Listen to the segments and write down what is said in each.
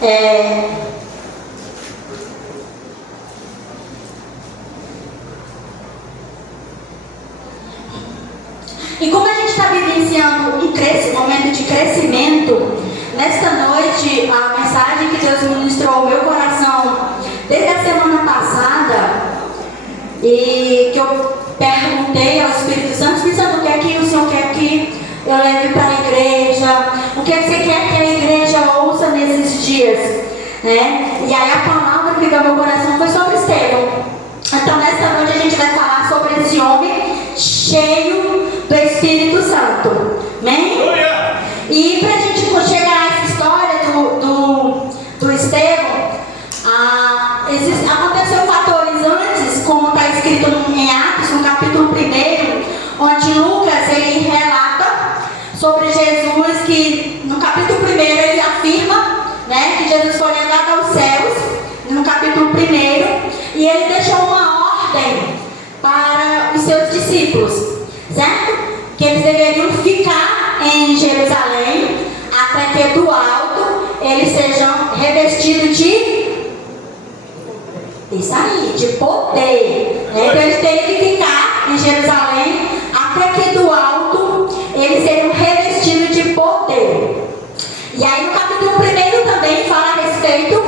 E como a gente está vivenciando um momento de crescimento, nesta noite a mensagem que Deus ministrou ao meu coração desde a semana passada, e que eu perguntei ao Espírito Santo, pensando o que é que o Senhor quer que eu leve para a igreja, o que é que você quer que a igreja ouça nesses dias, né? E aí a palavra que veio ao meu coração foi sobre Estevão. Então nesta noite a gente vai falar sobre esse homem cheio do Espírito Santo, amém? E para a gente chegar a essa história do Estevão, aconteceu fatores antes, como está escrito em Atos, no capítulo 1, onde Lucas ele relata sobre Jesus, que no capítulo 1 ele afirma, né, que Jesus foi levado aos céus, no capítulo 1, e ele deixou uma ordem para os seus discípulos, certo? Que eles deveriam ficar em Jerusalém até que do alto eles sejam revestidos de poder. Então eles têm que ficar em Jerusalém até que do alto eles sejam revestidos de poder. E aí no capítulo 1 também fala a respeito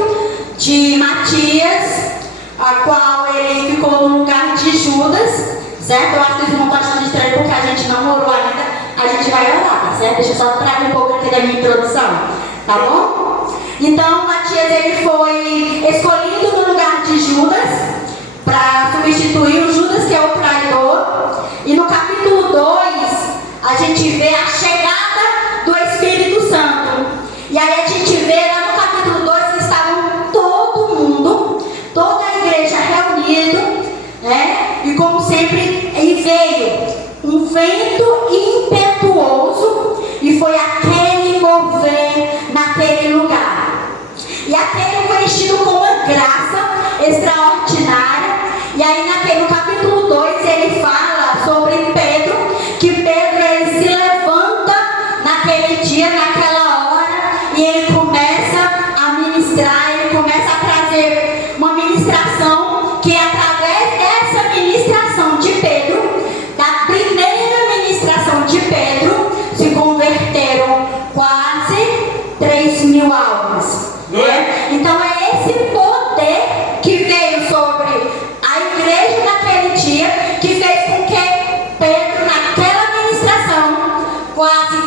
de Matias, a qual ele ficou no lugar de Judas, certo? Eu acho que eles não estão achando estranho porque a gente não orou ainda, a gente vai orar, tá certo? Deixa eu só trazer um pouco aqui da minha introdução, tá bom? Então Matias ele foi escolhido no lugar de Judas para substituir o Judas, que é o traidor. E no capítulo 2 a gente vê a chegada do Espírito Santo. E aí a gente vê lá no capítulo 2 que estavam todo mundo, toda a igreja reunida, né? E como sempre, e veio um vento impetuoso e foi aquele mover naquele lugar. E aquele foi enchido com uma graça extraordinária. E aí no capítulo 2 ele fala sobre Pedro, que Pedro ele se levanta naquele dia, naquela hora, e ele começa a ministrar, ele começa a trazer uma ministração que é através dessa ministração de Pedro, da primeira ministração de Pedro, se converteram quase 3.000 almas. Então é esse poder que veio sobre a igreja naquele dia, que fez com que Pedro, naquela ministração, quase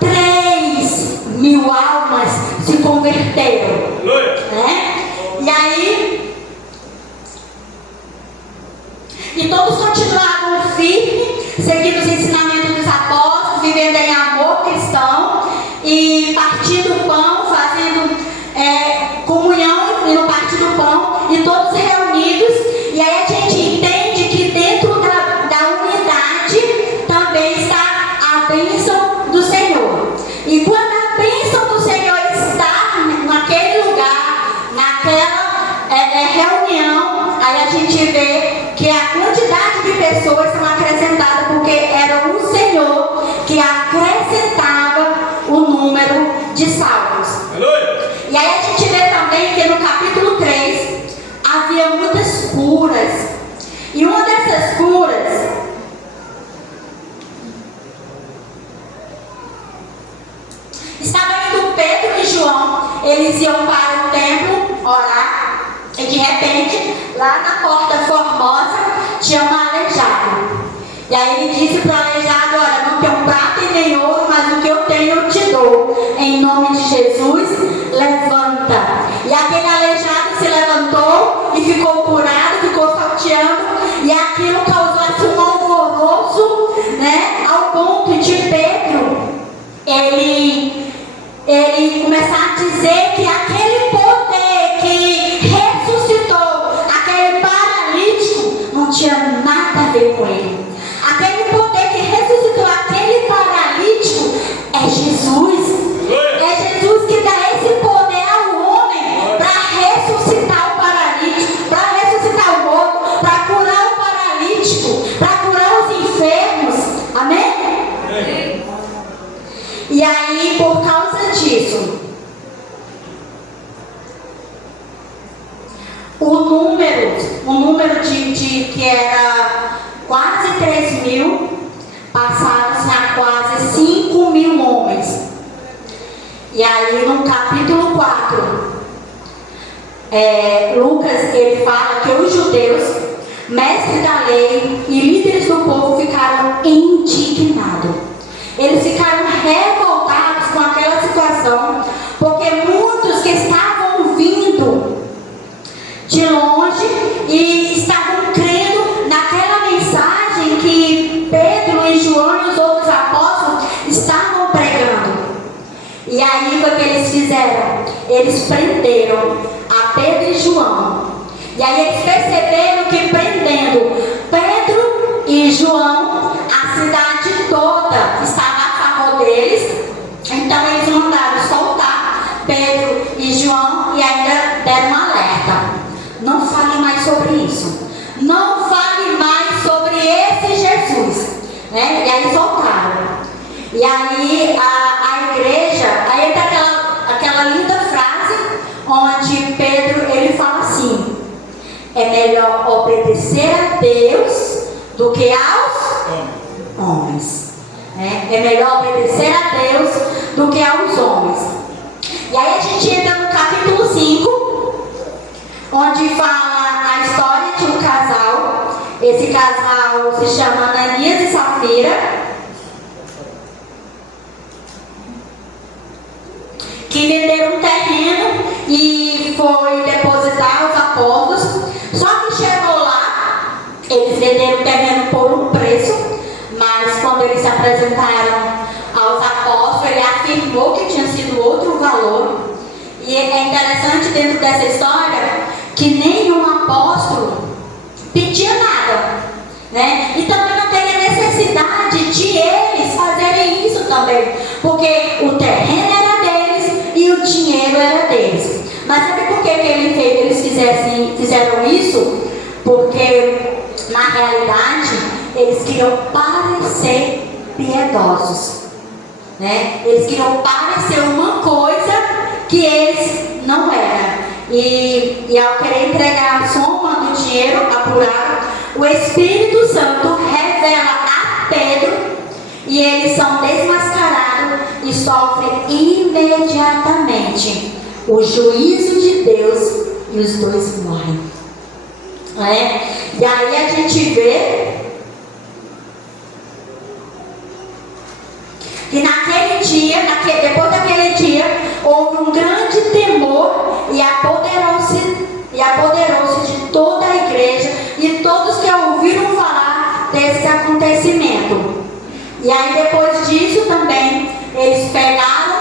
3.000 almas se converteram. E aí, e todos continuavam firmes, seguindo os ensinamentos dos apóstolos, vivendo em amor cristão e partindo o pão, fazendo comunhão e no partir do pão, e todos reunidos. E aí a gente entende que dentro da unidade também está a bênção do Senhor. E quando a bênção do Senhor está naquele lugar, naquela reunião, aí a gente vê que a quantidade de pessoas são acrescentadas, porque era o Senhor que acrescentava o número de salvos. E aí a gente vê também que no capítulo 3 havia muitas curas. E uma dessas curas estava indo Pedro e João. Eles iam para o templo orar, e de repente, lá na porta formosa, tinha um aleijado. E aí ele disse para o aleijado: olha, não tenho prata e nem ouro, mas o que eu tenho eu te dou. Em nome de Jesus, levanta. E aquele aleijado se levantou e ficou curado, ficou salteando. E aquilo causou assim um alvoroço, né? Ao ponto de Pedro, ele começar a dizer que aquele poder que ressuscitou aquele paralítico não tinha nada a ver com ele. Aquele poder que ressuscitou aquele paralítico é Jesus. É Jesus que dá esse poder ao homem para ressuscitar o paralítico, para ressuscitar o número de que era quase 3.000, passaram-se a quase 5.000 homens. E aí no capítulo 4, Lucas, ele fala que os judeus, mestres da lei e líderes do povo ficaram indignados. Eles ficaram revoltados com aquela situação, porque muitos que estavam vindo de longe e estavam crendo naquela mensagem que Pedro e João e os outros apóstolos estavam pregando. E aí o que eles fizeram? Eles prenderam a Pedro e João. E aí eles perceberam que prendendo Pedro e João, a cidade toda estava a favor deles. Então eles mandaram soltar Pedro e João e ainda deram um alerta: não fale mais sobre isso, não fale mais sobre esse Jesus, né? E aí soltaram. E aí a igreja, aí entra aquela linda frase onde Pedro, ele fala assim: é melhor obedecer a Deus do que aos homens. É melhor obedecer a Deus do que aos homens. E aí a gente entra no capítulo 5, onde fala a história de um casal. Esse casal se chama Ananias e Safira, que venderam um terreno e foi depositar os apóstolos. Só que chegou lá, eles venderam o terreno por um preço, mas quando eles se apresentaram aos apóstolos, ele afirmou que tinha sido outro valor. E é interessante dentro dessa história que nenhum apóstolo pedia nada, né? E também não teria necessidade de eles fazerem isso também, porque o terreno era deles e o dinheiro era deles. Mas sabe por que eles fizeram isso? Porque na realidade eles queriam parecer piedosos, né? Eles queriam parecer uma coisa que eles não eram. E ao querer entregar a soma do dinheiro apurado, o Espírito Santo revela a Pedro e eles são desmascarados e sofrem imediatamente o juízo de Deus e os dois morrem. E aí a gente vê que naquele dia, depois daquele dia, houve um grande temor e apoderou-se de toda a igreja e todos que ouviram falar desse acontecimento. E aí depois disso também, eles pegaram,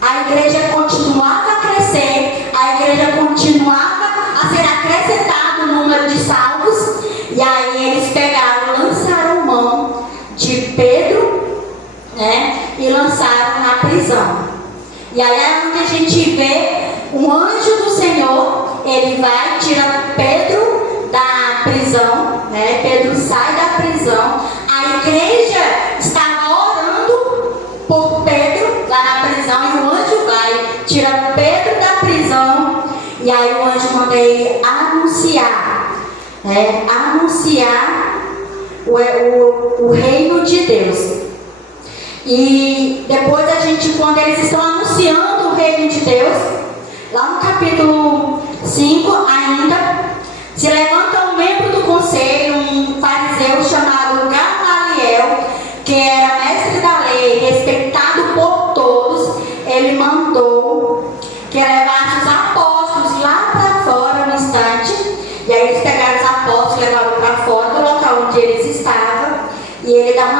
a igreja continuava a crescer, a igreja continuava a ser acrescentado o número de salvos, e aí eles pegaram, lançaram mão de Pedro, né, e lançaram na prisão. E aí é onde a gente vê um anjo do Senhor, ele vai, tira Pedro da prisão, né? Pedro sai da prisão, a igreja estava orando por Pedro lá na prisão, e o anjo vai, tira Pedro da prisão, e aí o anjo manda ele anunciar, né? Anunciar o reino de Deus. E depois quando eles estão anunciando o reino de Deus, lá no capítulo 5 ainda, se levanta um membro do conselho, um fariseu chamado Gamaliel, que era mestre da lei, respeitado por todos. Ele mandou que levasse os apóstolos lá para fora no instante, e aí eles pegaram os apóstolos e levaram para fora do local onde eles estavam, e ele dá um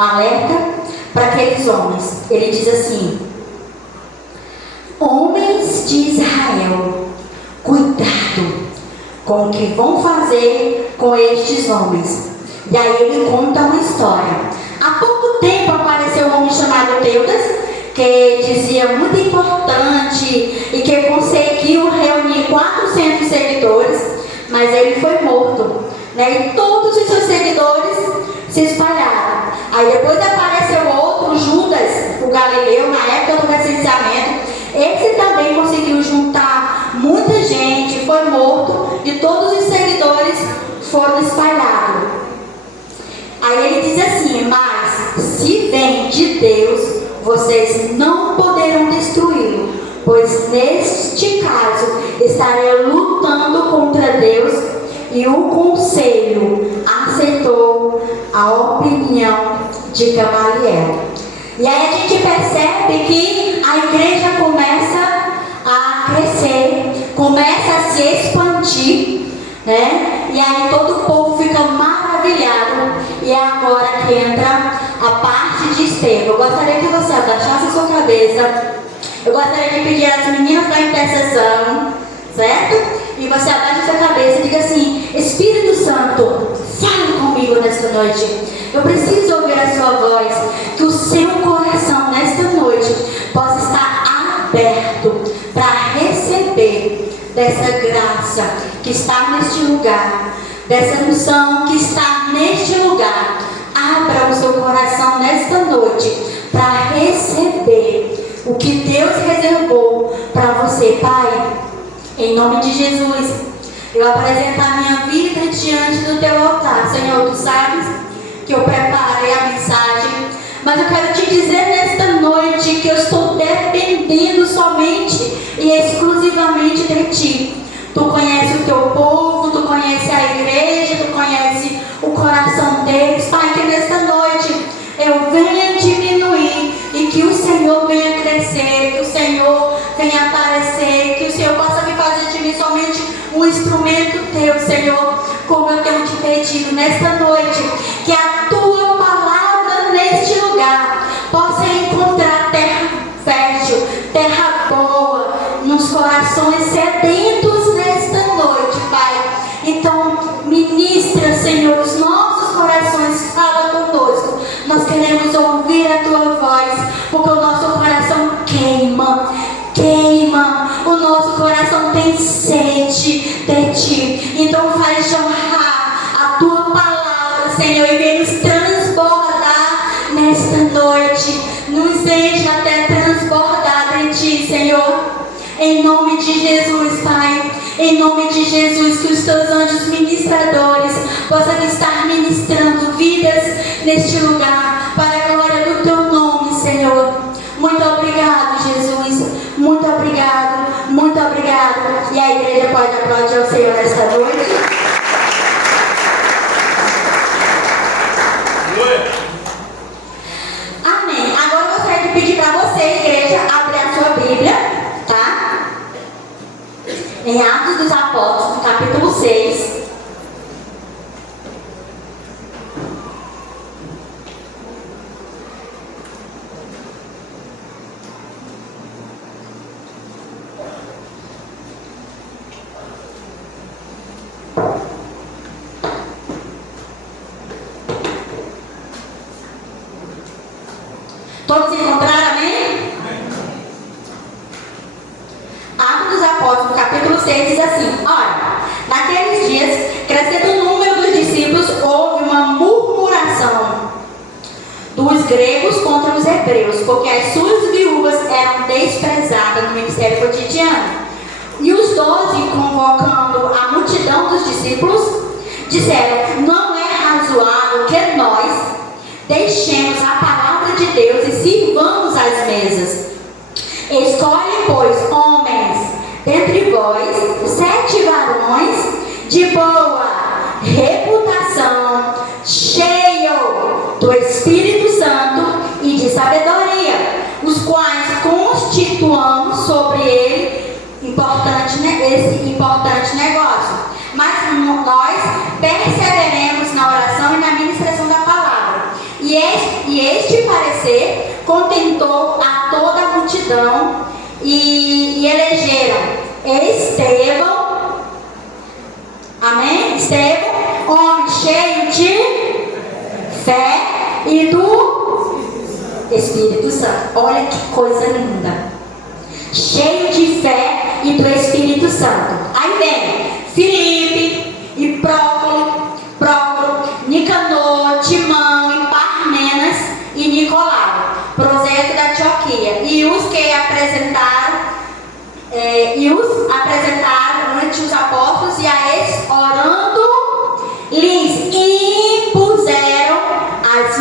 alerta para aqueles homens. Ele diz assim: homens de Israel, cuidado com o que vão fazer com estes homens. E aí ele conta uma história. Há pouco tempo apareceu um homem chamado Teudas, que dizia muito importante e que conseguiu reunir 400 seguidores, mas ele foi morto, né? E todos os seus seguidores se espalharam. Aí depois apareceu outro, Judas, o Galileu, na época do recenseamento. Esse também conseguiu juntar muita gente diz assim: mas se vem de Deus, vocês não poderão destruí-lo, pois neste caso estaria lutando contra Deus. E o conselho aceitou a opinião de Gamaliel. E aí a gente percebe que a igreja começa a crescer, começa a se expandir, né? E aí todo o povo fica maravilhado. E é agora que entra a parte de Estevão. Eu gostaria que você abaixasse a sua cabeça. Eu gostaria de pedir às meninas da intercessão, certo? E você abaixa a sua cabeça e diga assim: Espírito Santo, fale comigo nesta noite. Eu preciso ouvir a sua voz. Que o seu coração nesta noite possa estar aberto para receber dessa graça que está neste lugar, dessa unção que está neste lugar. Abra o seu coração nesta noite para receber o que Deus reservou para você, Pai. Em nome de Jesus, eu apresento a minha vida diante do teu altar. Senhor, tu sabes que eu preparei a mensagem, mas eu quero te dizer nesta noite que eu estou dependendo somente e exclusivamente de ti. Tu conheces o teu povo, tu conheces a igreja, tu conheces o coração deles. Pai, que nesta noite eu venha diminuir e que o Senhor venha crescer, que o Senhor venha aparecer, que o Senhor possa me fazer de mim somente um instrumento teu, Senhor, como eu tenho te pedido nesta noite, que a tua palavra neste lugar possa encontrar terra fértil, terra boa, nos corações sedentos nesta noite, Pai. Então, ministra, Senhor, os nossos corações, fala conosco. Nós queremos ouvir a tua voz, porque o nosso coração queima, o nosso coração tem sede de ti. Então faz jorrar a tua palavra, Senhor, e vem nos transbordar nesta noite. Nos enche até transbordar em ti, Senhor. Em nome de Jesus, Pai. Em nome de Jesus, que os teus anjos ministradores possam estar ministrando vidas neste lugar, para a glória do teu nome, Senhor. Muito obrigado, Jesus. Muito obrigado, muito obrigado. E a igreja pode aplaudir ao Senhor nesta noite. Amém. Agora eu gostaria de pedir para você, igreja, abrir a sua Bíblia, tá? Em Atos dos Apóstolos, no capítulo 6. Todos encontraram, amém? Atos dos Apóstolos, no capítulo 6, diz assim: olha, naqueles dias, crescendo o número dos discípulos, houve uma murmuração dos gregos contra os hebreus, porque as suas viúvas eram desprezadas no ministério cotidiano. E os 12, convocando a multidão dos discípulos, disseram: não é razoável que nós deixemos a palavra de Deus e sirvamos às mesas. Escolhe, pois, homens dentre vós, 7 varões de boa reputação, cheios do Espírito Santo e de sabedoria, os quais constituamos sobre ele esse importante negócio. Mas nós perseveremos na oração e na ministração da palavra. E este parecer contentou a toda a multidão, e elegeram Estevão, amém? Estevão, homem cheio de fé e do Espírito Santo. Olha que coisa linda. Cheio de fé e do Espírito Santo. Aí vem Filipe e Prócoro, Nicanor, Timão e Parmenas e Nicolau, prosélito da Antioquia, e os apresentaram ante os apóstolos, e a eles, orando, lhes impuseram as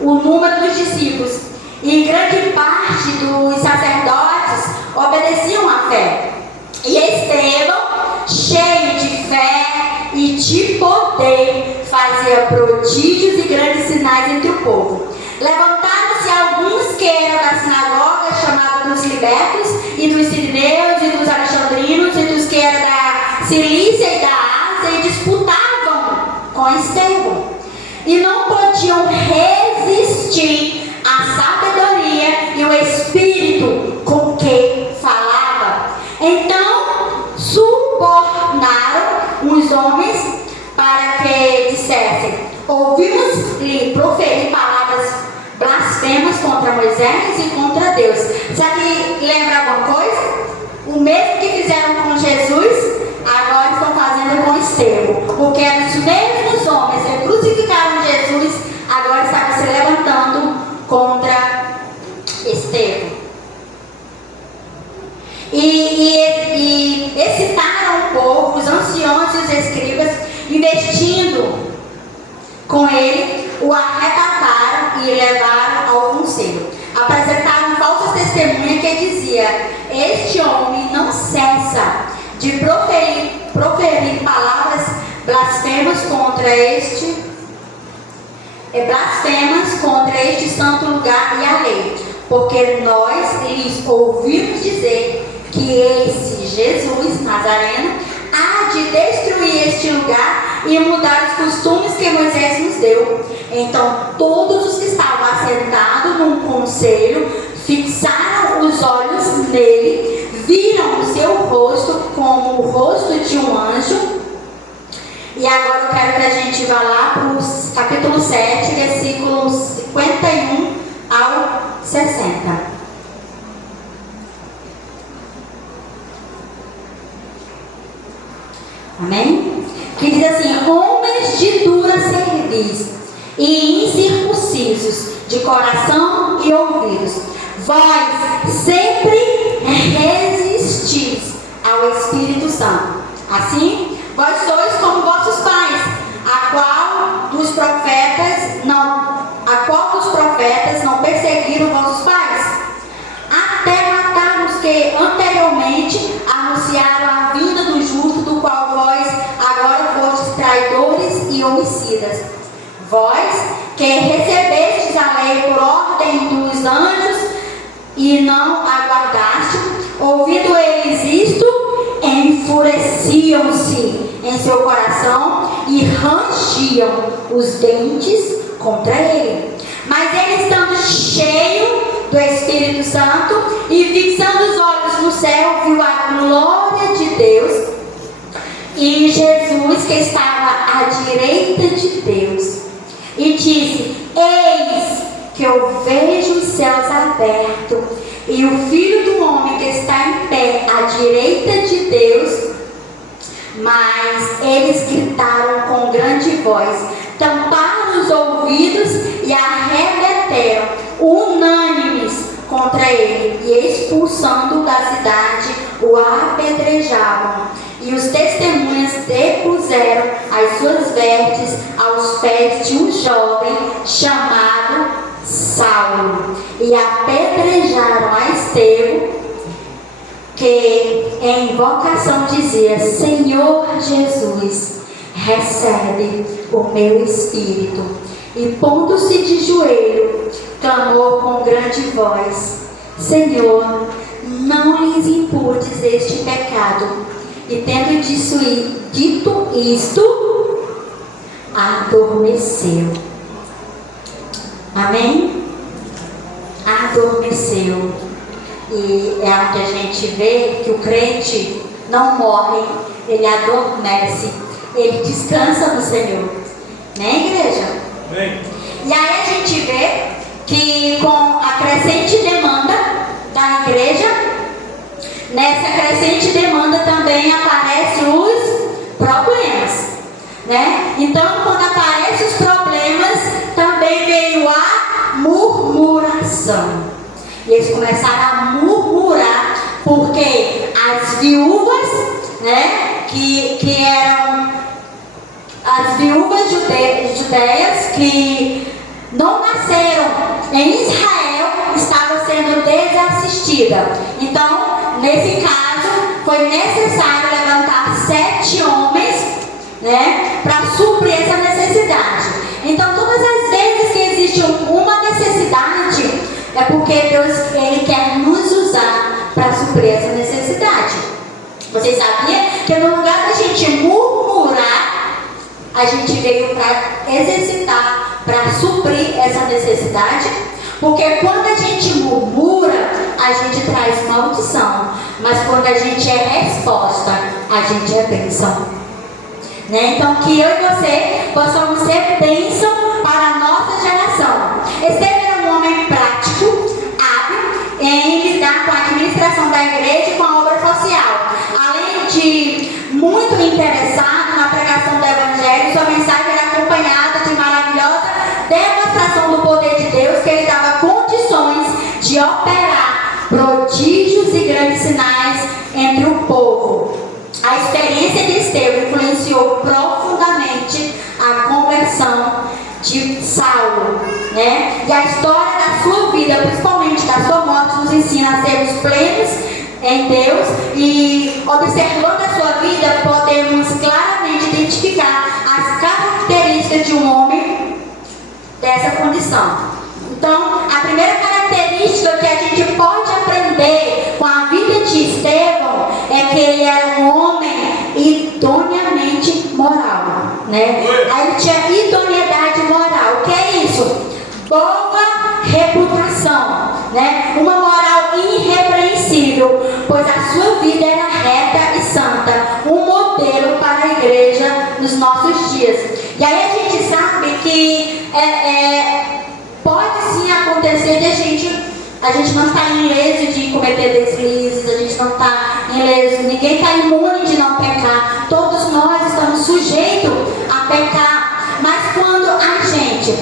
o número dos discípulos, e grande parte dos sacerdotes obedeciam à fé. E Estevão, cheio de fé e de poder, fazia prodígios e grandes sinais entre o povo. Levantaram-se alguns que eram da sinagoga, chamada dos libertos, e dos sirineus, e dos alexandrinos, e dos que eram da Cilícia e da Ásia, e disputavam com Estevão. E não podiam resistir à sabedoria e o espírito com que falava. Então subornaram os homens para que dissessem: ouvimos-lhe proferir palavras blasfemas contra Moisés e contra Deus. Sabe, lembra alguma coisa? O mesmo que fizeram com Jesus, agora estão fazendo com Estevão. Porque os mesmos homens que crucificaram Jesus, agora estavam se levantando contra Estevão. E excitaram o povo, os anciões e os escribas, investindo com ele, o arrebataram e levaram ao conselho. Apresentaram falsas testemunhas que dizia: este homem não cessa de proferir palavras blasfemas contra este santo lugar e a lei, porque nós lhes ouvimos dizer que esse Jesus Nazareno há de destruir este lugar e mudar os costumes que Moisés nos deu. Então todos os que estavam assentados num conselho fixaram os olhos nele, viram o seu rosto como o rosto de um anjo. E agora eu quero que a gente vá lá para o capítulo 7, versículos 51 ao 60. Amém? Que diz assim: homens de dura cerviz e incircuncisos de coração e ouvidos, vós sempre resistis ao Espírito Santo. Assim, vós sois como vossos pais, a qual dos profetas não perseguiram vossos pais, até matar os que anteriormente anunciaram a vinda do justo, do qual vós agora fostes traidores e homicidas. Vós que recebestes a lei por ordem dos anjos e não aguardaste, ouvindo eles isto, enfureciam-se em seu coração e rangiam os dentes contra ele. Mas ele, estando cheio do Espírito Santo e fixando os olhos no céu, viu a glória de Deus e Jesus que estava à direita de Deus, e disse: eis que eu vejo os céus abertos e o Filho do Homem que está em pé à direita de Deus. Mas eles gritaram com grande voz, tamparam os ouvidos e arremeteram unânimes contra ele, e expulsando da cidade o apedrejavam. E os testemunhas depuseram as suas vestes aos pés de um jovem chamado Saulo, e apedrejaram a Estevão, que em invocação dizia: Senhor Jesus, recebe o meu espírito. E pondo-se de joelho, clamou com grande voz: Senhor, não lhes imputes este pecado. E tendo dito isto, adormeceu. Amém? Adormeceu. E é onde a gente vê que o crente não morre, ele adormece, ele descansa no Senhor. Né, igreja? Amém. E aí a gente vê que com a crescente demanda da igreja, nessa crescente demanda também aparecem os problemas, né? Então, quando aparecem os problemas, também veio a murmuração. E eles começaram a murmurar, porque as viúvas, né, que eram as viúvas judeias, que não nasceram em Israel, estava sendo desassistida. Então, nesse caso, foi necessário levantar 7 homens, né, para suprir essa necessidade. Então, todas as vezes que existe uma necessidade, é porque Deus, Ele quer nos usar para suprir essa necessidade. Vocês sabiam que no lugar da gente murmurar, a gente veio para exercitar, para suprir essa necessidade? Porque quando a gente murmura, a gente traz maldição. Mas quando a gente é resposta, a gente é bênção. Né? Então, que eu e você possamos ser bênção para a nossa geração. Estevão era um homem prático, hábil em lidar com a administração da igreja e com a obra social. Além de muito interessado na pregação do evangelho, sua mensagem era acompanhada de maravilhosa demonstração do poder de Deus, que ele dava condições de operar prodígios e grandes sinais entre o povo. A experiência de Estevão influenciou profundamente a conversão de Saulo, né? E a história da sua vida, principalmente da sua morte, nos ensina a sermos plenos em Deus, e observando a sua vida, podemos claramente identificar as características de um homem dessa condição. Então, a primeira característica que a gente pode aprender com a vida de Estevão é que ele era um homem idoneamente moral, né? Aí ele tinha idoneidade moral. O que é isso? Boa reputação, né? Uma moral irrepreensível, pois a sua vida era reta e santa, um modelo para a igreja nos nossos dias. E aí a gente sabe que pode sim acontecer de a gente não está ileso de cometer deslizes, a gente não está ileso, ninguém está imune de não pecar, todos nós estamos sujeitos a pecar, mas quando a gente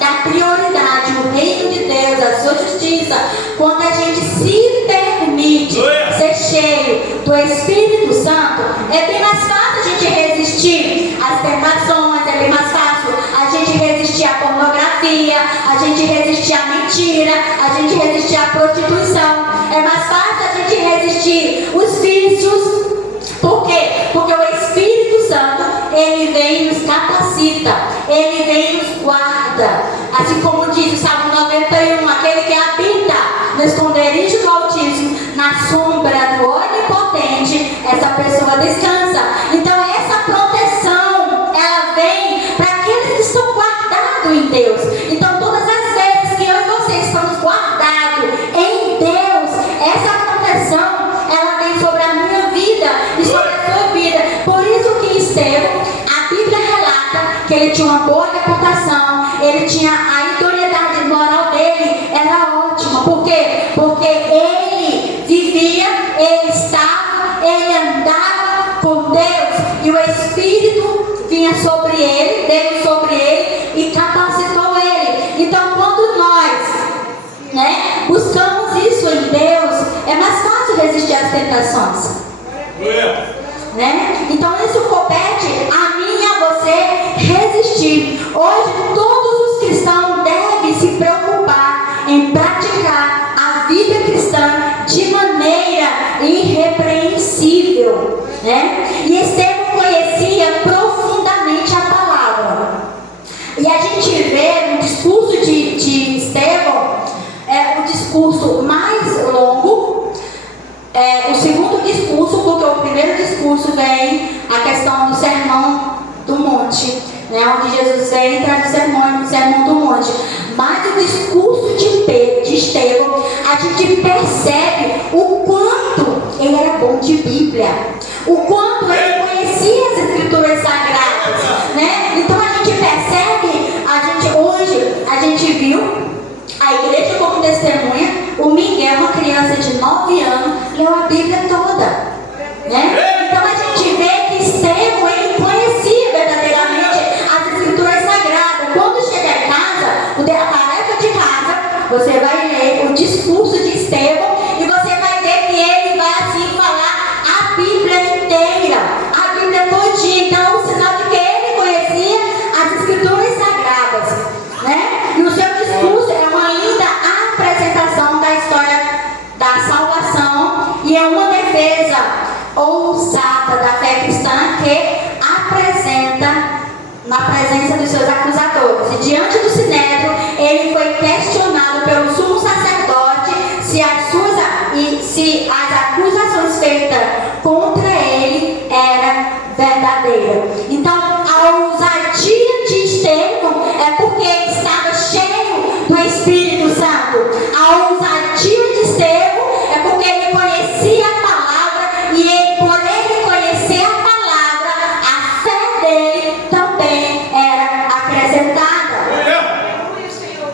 dá prioridade ao reino de Deus, à sua justiça, quando a gente se permite ser cheio do Espírito Santo, é bem mais fácil a gente resistir às tentações, é bem mais fácil a gente resistir à pornografia, a gente resistir à mentira, a gente resistir à prostituição, é mais fácil a gente resistir os vícios. Por quê? Porque o Espírito Santo, ele vem e nos capacita, ele vem e nos guarda. Assim como diz o Salmo 91, aquele que habita no esconderijo do Altíssimo, na sombra do Onipotente, essa pessoa descansa. Então essa proteção, ela vem para aqueles que estão guardados em Deus. Então todas as vezes que eu e você estamos guardados em Deus, essa proteção, ela vem sobre a minha vida e sobre a sua vida. Por isso que Estevão, a Bíblia relata que ele tinha uma boa reputação, ele tinha a idoneidade moral dele, era ótima. Por quê? Porque ele vivia, ele estava, ele andava com Deus, e o Espírito vinha sobre ele, veio sobre ele e capacitou ele. Então quando nós, buscamos isso em Deus, é mais fácil resistir às tentações. Então isso compete a mim e a você resistir. Hoje todos os cristãos devem se preocupar em praticar a vida cristã de maneira irrepreensível, E Estevão conhecia profundamente a palavra. E a gente vê no discurso de Estevão, o discurso mais longo, o segundo discurso, porque o primeiro discurso vem a questão do Sermão do Monte, onde Jesus vem e traz o Sermão do Monte. Mas o discurso de Estevão, a gente percebe o quanto ele era bom de Bíblia, o quanto ele conhecia as Escrituras Sagradas, Então a gente percebe, hoje a gente viu a igreja como testemunha. O Miguel, uma criança de 9 anos, leu a Bíblia toda, Então a gente vê que Estevão, ele conhecia verdadeiramente as Escrituras Sagradas. Quando chegar em casa, a tarefa de casa, você vai ler o discurso de Estevão e você vai ver que ele vai assim falar a Bíblia inteira, a Bíblia todinha. Então, o sinal de que ele conhecia as Escrituras Sagradas, Espírito Santo. A ousadia de Estevão é porque ele conhecia a palavra e ele, por ele conhecer a palavra, a fé dele também era acrescentada.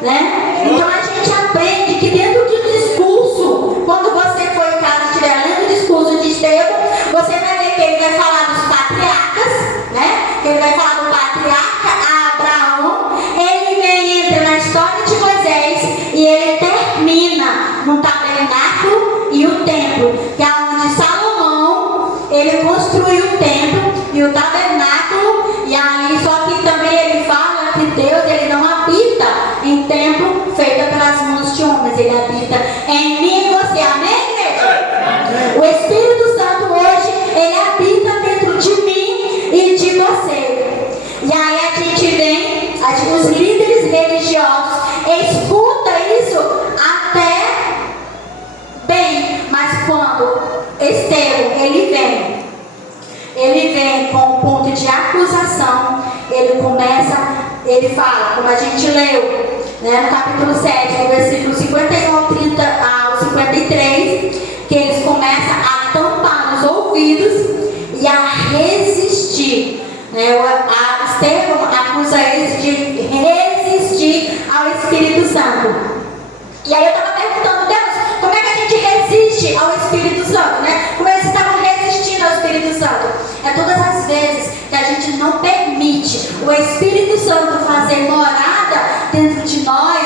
Né? Então a gente aprende que dentro do discurso, quando você for em casa e estiver lendo o discurso de Estevão, você vai ver que ele vai falar dos patriarcas, né? Ele vai falar do patriarca Abraão, ele entra na história de Moisés e ele termina no tabernáculo e o templo, que é onde Salomão ele construiu o templo e o tabernáculo, e aí só que também ele fala que Deus ele não habita em templo feito pelas mãos de homens, ele habita em mim e você, amém, igreja? O Espírito Santo hoje, ele habita dentro de mim e de você. E aí a gente vem, os líderes religiosos escuta isso até bem, mas quando Estevão, ele vem com um ponto de acusação, ele fala, como a gente leu, né, no capítulo 7, no versículo 51 ao 53, que eles começam a tampar os ouvidos e a resistir. Né? Estevão acusa eles de resistir ao Espírito Santo. E aí eu estava perguntando, Deus, como é que a gente resiste ao Espírito Santo? Né? Como eles estavam resistindo ao Espírito Santo? É todas as vezes que a gente não permite o Espírito Santo fazer morada dentro de nós,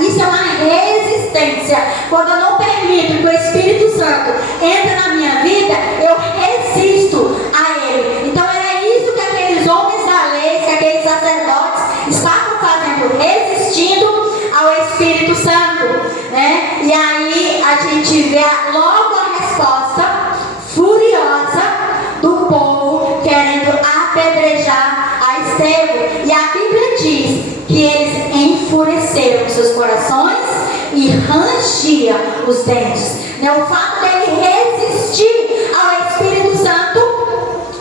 isso é uma resistência. Quando eu não permito que o Espírito Santo entre na minha vida, eu resisto a ele. Então era isso que aqueles homens da lei, que aqueles sacerdotes estavam fazendo, resistindo ao Espírito Santo, né? E aí a gente vê logo a resposta furiosa do povo querendo apedrejar a Estevão. E a Bíblia diz que eles enfureceram seus corações e rangiam os dentes. Né? O fato dele resistir ao Espírito Santo,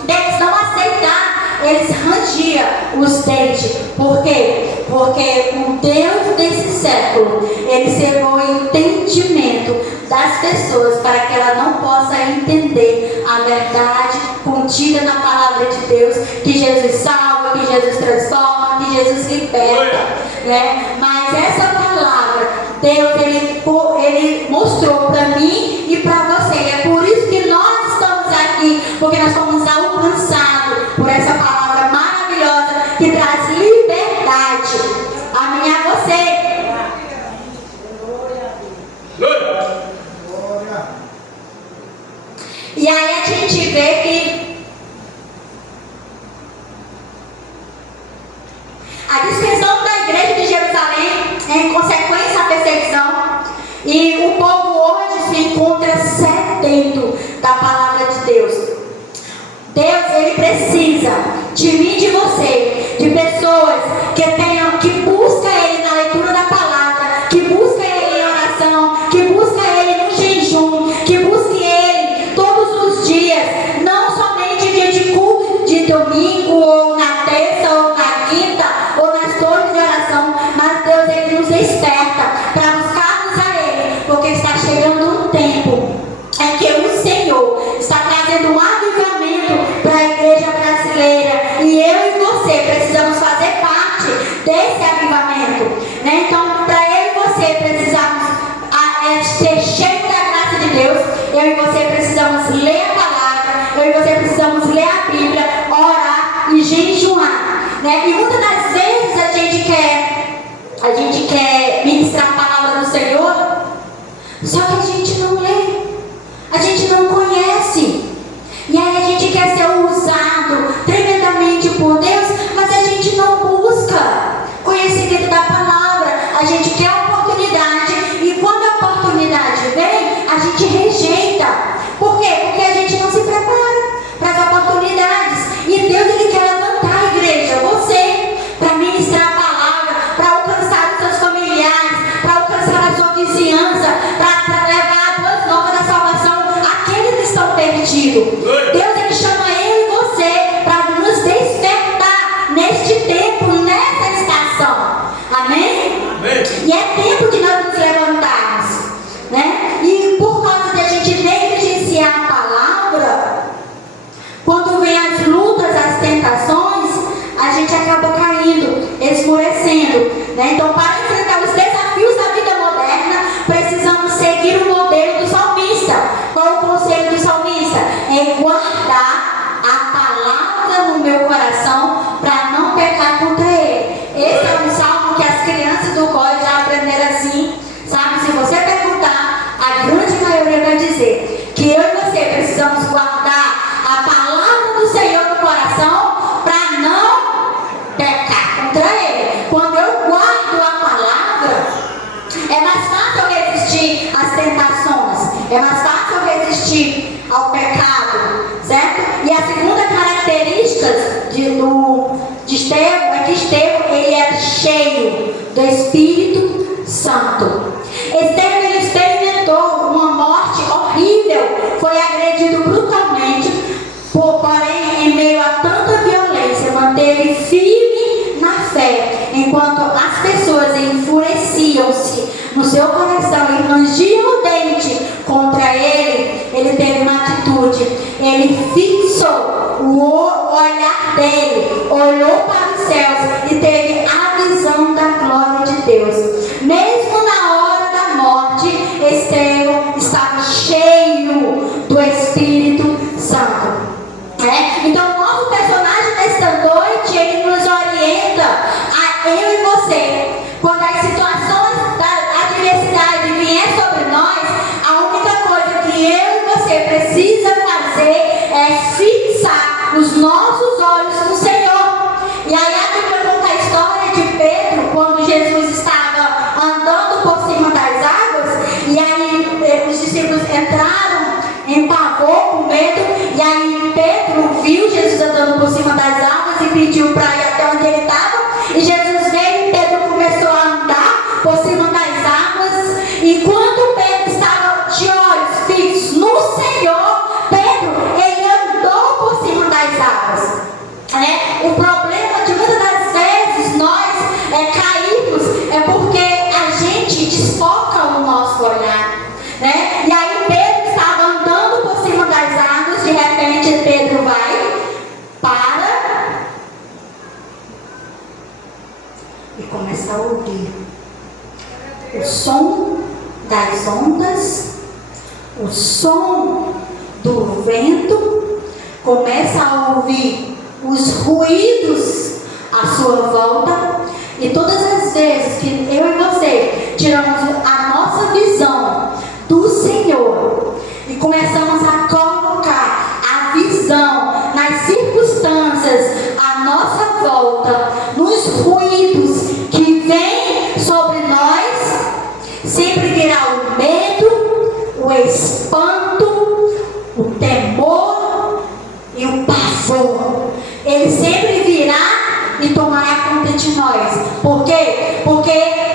deles não aceitar, eles rangiam os dentes. Por quê? Porque o Deus desse século, ele cegou o entendimento das pessoas para que ela não possa entender a verdade contida na palavra de Deus, que Jesus salva, que Jesus transforma, que Jesus liberta, né? Mas essa palavra, Deus, ele mostrou para mim e para você, e é por isso que nós estamos aqui, porque nós fomos alcançados por essa palavra maravilhosa que traz liberdade a mim e a você. E aí a gente vê que a dispersão da igreja de Jerusalém é em consequência à perseguição, e o povo hoje se encontra sedento da palavra de Deus. Deus, ele precisa de mim e de você, de pessoas que buscam ele na leitura da palavra, que buscam ele em oração, que buscam ele no jejum, que busquem ele todos os dias, não somente dia de culto de domingo, ou na terça, ou na quinta, ou nas torres de oração, mas Deus, ele nos desperta para buscarmos a ele, porque está chegando um tempo em que o Senhor está trazendo um avivamento para a igreja brasileira, e eu e você precisamos fazer parte desse avivamento, né? Então, para eu e você precisamos ser cheios da graça de Deus. Eu e você precisamos ler a palavra, eu e você precisamos ler a Bíblia, orar e jejuar, né? E muitas das vezes a gente quer ministrar a palavra do Senhor, só que a gente não lê, a gente não conhece, e aí a gente quer ser usado tremendamente por Deus, mas a gente não busca conhecimento da palavra, a gente quer a oportunidade, e quando a oportunidade vem, a gente rejeita. Por quê? Porque a gente não se prepara para as oportunidades, e Deus, ele quer levantar a igreja, você, para ministrar a palavra, para alcançar os seus familiares, para alcançar a sua vizinhança, para levar a boa nova da salvação àqueles que estão perdidos. Deus, ele chama eu e você para nos despertar neste tempo, nessa estação. Amém? Amém. E é tempo precisamos seguir o modelo do salmista. Qual o conselho do salmista? É guardar a palavra no meu coração para não pecar contra ele. Esse é um salmo que as crianças do código já aprenderam assim, sabe? Se você perguntar, a grande maioria vai dizer que eu e você precisamos guardar a palavra do Senhor no coração para não pecar contra ele. Quando eu guardo a palavra, é mais fácil eu resistir às tentações, é mais fácil eu resistir ao pecado, certo? E a segunda característica de Estevão é que Estevão, ele era cheio do Espírito Santo. Estevão, ele experimentou uma morte horrível, foi agredido brutalmente, porém, em meio a tanta violência, manteve firme na fé, enquanto as pessoas enfureciam-se no seu coração e rangiam o dente contra ele. Ele teve uma atitude, ele fixou o olhar dele, olhou para os céus e teve a visão da glória de Deus. Mesmo na hora da morte, Estevão estava cheio do Espírito Santo. Então, o nosso personagem nesta noite, ele nos orienta a eu e você. Quando as situações da adversidade vier sobre nós, a única coisa que eu e você precisa fazer é fixar os nossos olhos no Senhor. E aí a Bíblia conta a história de Pedro, quando Jesus estava andando por cima das águas, e aí os discípulos entraram em pavor, com medo, e aí Pedro viu Jesus andando por cima das águas e pediu para ir até onde ele estava, e Jesus veio e Pedro começou a andar por cima das águas, e quando Pedro estava de olhos fixos no Senhor, Pedro, ele andou por cima das águas. O problema de muitas das vezes nós cairmos é porque a gente desfoca o nosso olhar, E aí Pedro estava andando por cima das águas, de repente Pedro vai, para e começa a ouvir o som das ondas, o som do vento, começa a ouvir os ruídos à sua volta, e todas as vezes que eu e você tiramos a nossa visão do Senhor e começamos a colocar a visão nas circunstâncias à nossa volta, nos ruídos que vêm sobre nós, sempre virá o medo, o espanto, o temor e o pavor. Ele sempre virá e tomará conta de nós. Por quê? Porque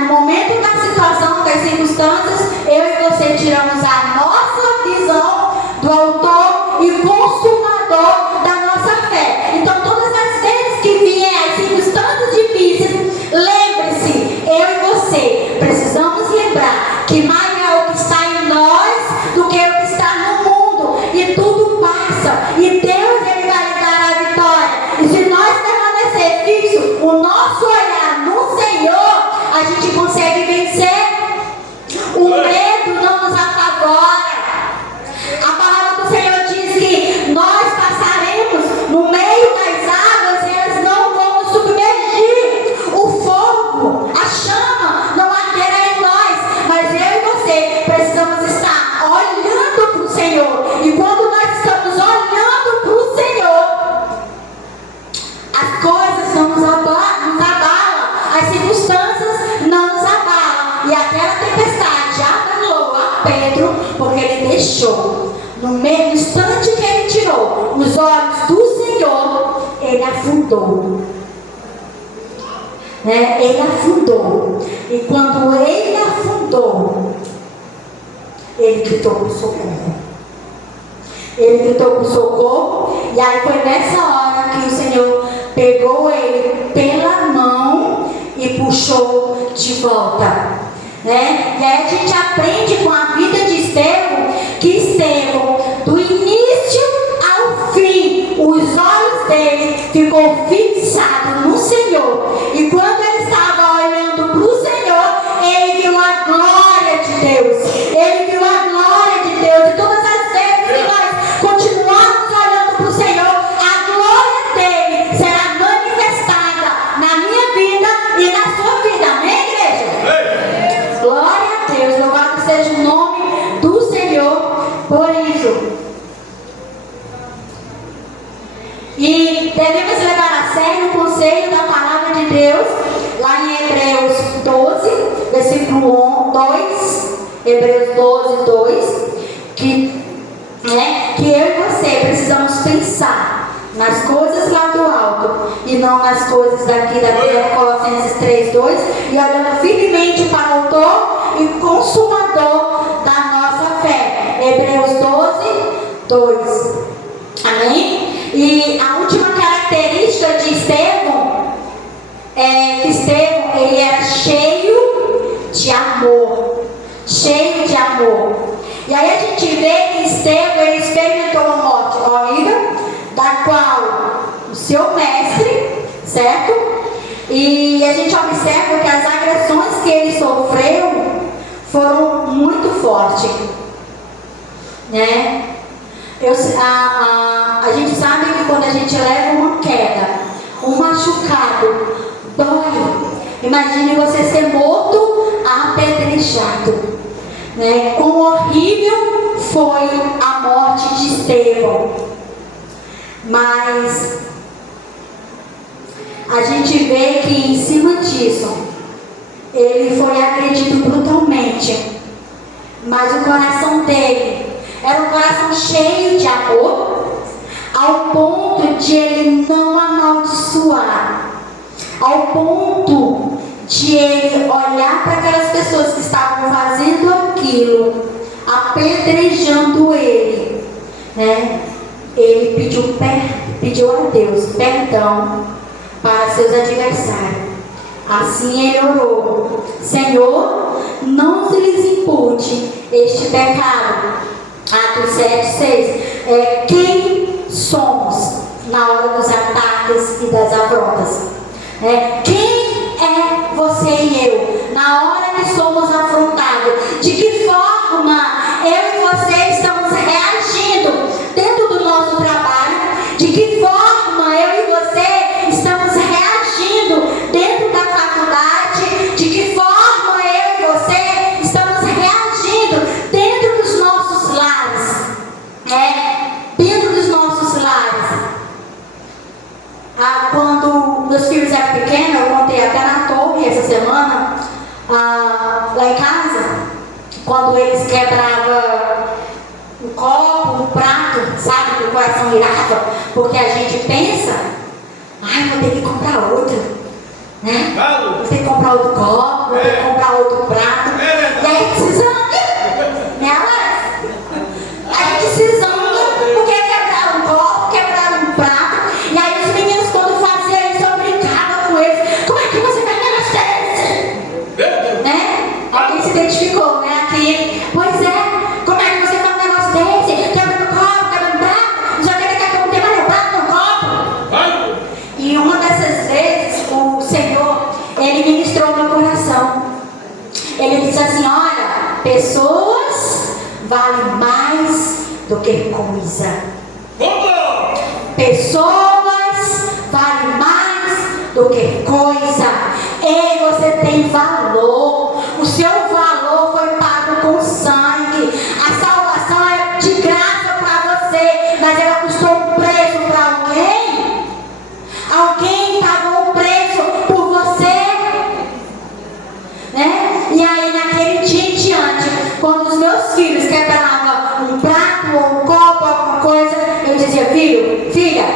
no momento da situação, das circunstâncias, eu e você tiramos a nossa visão do autor e consumador da nossa fé. Então, todas as vezes que vier as circunstâncias difíceis, lembre-se, eu e você precisamos lembrar que mais é o que está em nós do que o que está no mundo. E tudo passa. E Deus, ele vai lhe dar a vitória. E se nós permanecer fixo o nosso olhar no Senhor, a gente consegue vencer. O medo não nos apavora. A palavra do Senhor diz que nós passaremos no meio das águas e elas não vão nos submergir. O fogo, a chama não arderá em nós. Mas eu e você precisamos estar olhando para o Senhor. E quando nós estamos olhando para o Senhor, as coisas não nos abalam, as circunstâncias não nos abalam. E aquela tempestade abalou a Pedro, porque ele deixou, no mesmo instante que ele tirou os olhos do Senhor, ele afundou. Ele afundou. E quando ele afundou, ele gritou por socorro. Ele gritou por socorro. E aí foi nessa hora que o Senhor pegou ele pela mão e puxou de volta. E aí a gente aprende com a vida de Estevão, que Estevão, do início ao fim, os olhos dele ficou fixado no Senhor. E quando ele estava olhando para o Senhor, ele viu a glória Cristo. E devemos levar a sério o conselho da palavra de Deus, lá em Hebreus 12, versículo 2, Hebreus 12, 2, que eu e você precisamos pensar nas coisas lá do alto e não nas coisas daqui da terra, Colossenses 3, 2, e olhando firmemente para o autor e consumador da nossa fé, Hebreus 12, 2. Amém? E a última característica de Estevão é que Estevão, ele era cheio de amor. Cheio de amor. E aí a gente vê que Estevão, ele experimentou uma morte horrível, da qual o seu mestre, certo? E a gente observa que as agressões que ele sofreu foram muito fortes, né? A gente sabe que quando a gente leva uma queda, um machucado, dói. Imagine você ser morto, apedrejado, né? Quão horrível foi a morte de Estevão. Mas a gente vê que em cima disso, ele foi agredido brutalmente. Mas o coração dele era um coração cheio de amor, ao ponto de ele não amaldiçoar, ao ponto de ele olhar para aquelas pessoas que estavam fazendo aquilo, apedrejando ele, né? Ele pediu a Deus perdão para seus adversários. Assim ele orou: Senhor, não se lhes impute este pecado. Atos 7, 6. Quem somos na hora dos ataques e das afrontas? Quem é você e eu na hora que somos afrontados? De que forma eu e você estamos reagindo dentro do nosso trabalho? De que forma eu e você estamos reagindo dentro da faculdade? De que forma eu e você estamos reagindo dentro dos nossos lares? Dentro dos nossos lares. Quando meus filhos eram pequenos, eu contei até na torre essa semana, lá em casa, quando eles quebravam um copo, um prato, sabe, que o coração irava, porque a gente pensa, vou ter que comprar outro, né? Vou ter que comprar outro copo, vou ter que comprar outro prato. E aí precisa, a gente se zanga porque quebraram um copo, quebraram um prato. E aí os meninos, quando faziam isso, eu brincava com eles: como é que você vai um negócio desse? Né? Alguém se identificou, né? Aqui. Pois é, como é que você faz um negócio desse? Quebrando copo, quebrando prato, já quer que eu não tenha mais prato no copo. E uma dessas vezes, o Senhor, ele ministrou meu coração. Ele disse assim: olha, pessoas valem mais do que coisa. Pessoas valem mais do que coisa. Ei, você tem valor. O seu valor foi pago com sangue. A salvação é de graça para você, mas ela custou um preço para alguém. Alguém pagou um preço por você, né? E aí naquele dia em diante, quando os meus filhos quebravam um prato ou um copo, alguma coisa, eu dizia: filha,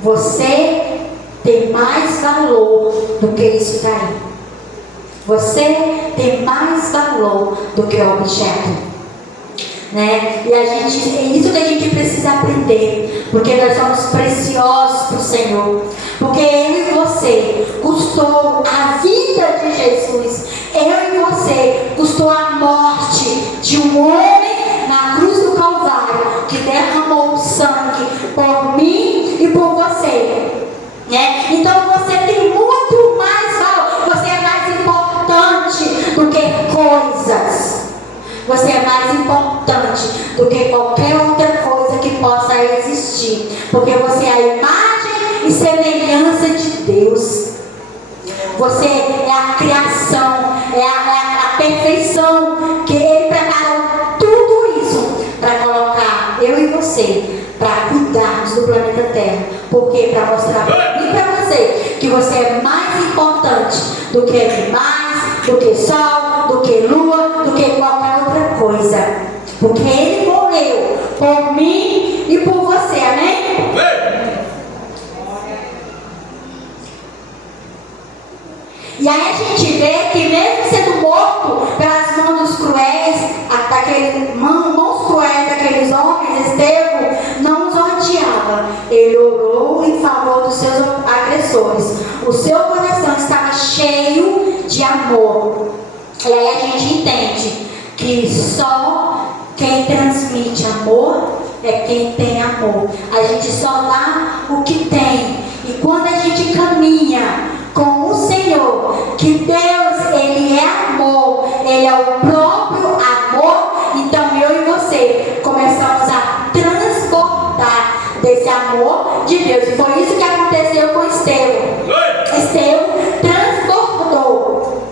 você tem mais valor do que isso daí. Você tem mais valor do que o objeto, né? E é isso que a gente precisa aprender, porque nós somos preciosos para o Senhor, porque eu e você custou a vida de Jesus. Eu e você custou a morte de um homem na cruz do Calvário, que derramou sangue por mim e por você, né? Então você tem muito mais valor. Você é mais importante do que coisas. Você é mais importante do que qualquer outra coisa que possa existir, porque você é a imagem e semelhança de Deus. Você é a criação, é a perfeição, que Ele preparou tudo isso para colocar eu você para cuidarmos do planeta Terra. Porque para mostrar para mim e para você que você é mais importante do que animais, do que sol, do que lua, do que qualquer outra coisa. Porque Ele morreu por mim e por você, amém? E aí a gente vê que mesmo sendo morto pelas mãos dos cruéis, mãos cruéis daqueles homens, Estevão não os odiava. Ele orou em favor dos seus agressores. O seu coração estava cheio de amor. E aí a gente entende que só quem transmite amor é quem tem amor. A gente só dá o que tem. E quando a gente caminha com o Senhor, que Deus, Ele é amor, Ele é o próprio amor, então eu e você começamos a transbordar desse amor de Deus. E foi isso que aconteceu com Estevão. Estevão transbordou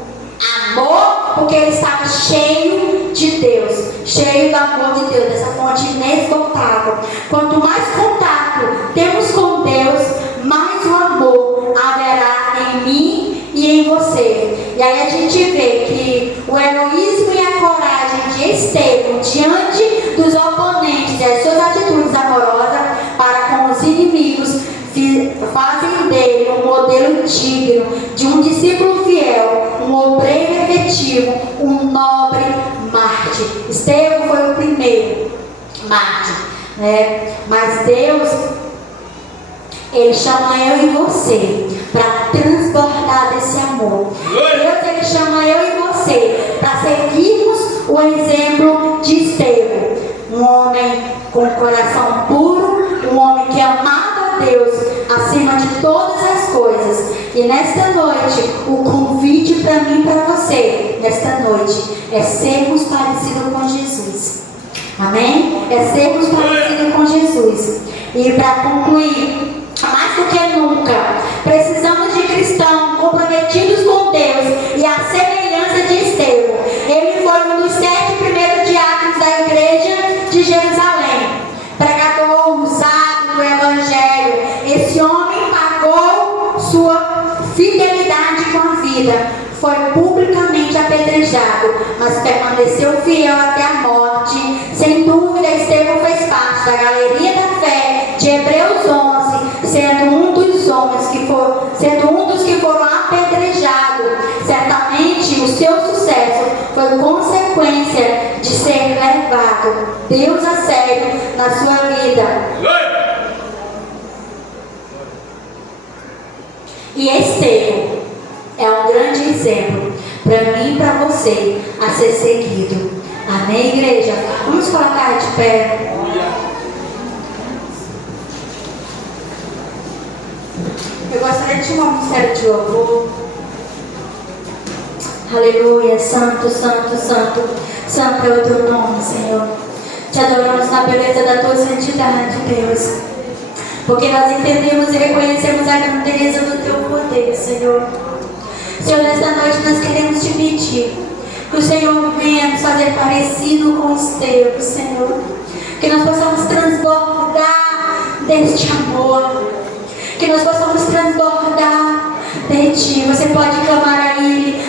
amor, porque ele estava cheio de Deus, cheio do amor de Deus, dessa fonte inesgotável. Quanto mais contato temos com Deus, mais o amor haverá em mim e em você. E aí a gente vê que o heroísmo e a coragem de Estevão diante dos oponentes e as suas atitudes amorosas para com os inimigos fazem dele um modelo digno de um discípulo fiel, um obreiro efetivo, um nobre mártir. Estevão foi o primeiro mártir, né? Mas Deus, Ele chama eu e você para transbordar desse amor. Deus, Ele chama eu e você para seguirmos o exemplo de Estevão, um homem com coração puro, um homem que amava a Deus acima de todas as coisas. E nesta noite, o convite para mim e para você, nesta noite, é sermos parecidos com Jesus. Amém? É sermos parecidos com Jesus. E para concluir, mais do que nunca, precisamos de cristãos comprometidos com Deus e a semelhança de Estevão. Ele foi um dos 7 primeiros diáconos da igreja de Jerusalém, pregador usado do evangelho. Esse homem pagou sua fidelidade com a vida, foi publicamente apedrejado, mas permaneceu fiel até a morte. Sem dúvida, Estevão fez parte da galeria da fé de Hebreus 11, sendo um dos que foram apedrejados. Certamente o seu sucesso foi consequência de ser levado Deus a sério na sua vida. E Estevão é um grande exemplo para mim e para você a ser seguido. Amém, igreja? Vamos colocar de pé. Eu gostaria de chamar o ministério de louvor. Aleluia, santo, santo, santo. Santo é o teu nome, Senhor. Te adoramos na beleza da tua santidade, Deus. Porque nós entendemos e reconhecemos a grandeza do teu poder, Senhor. Senhor, nesta noite nós queremos te pedir que o Senhor venha nos fazer parecido com Estevão, Senhor. Que nós possamos transbordar deste amor. Que nós possamos transbordar de ti. Você pode clamar a Ele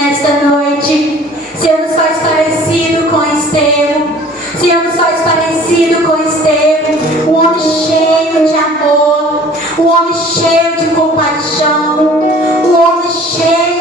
nesta noite. Senhor, nos faz parecido com Estevão. Senhor, nos faz parecido com Estevão, um homem cheio de amor, um homem cheio de compaixão, um homem cheio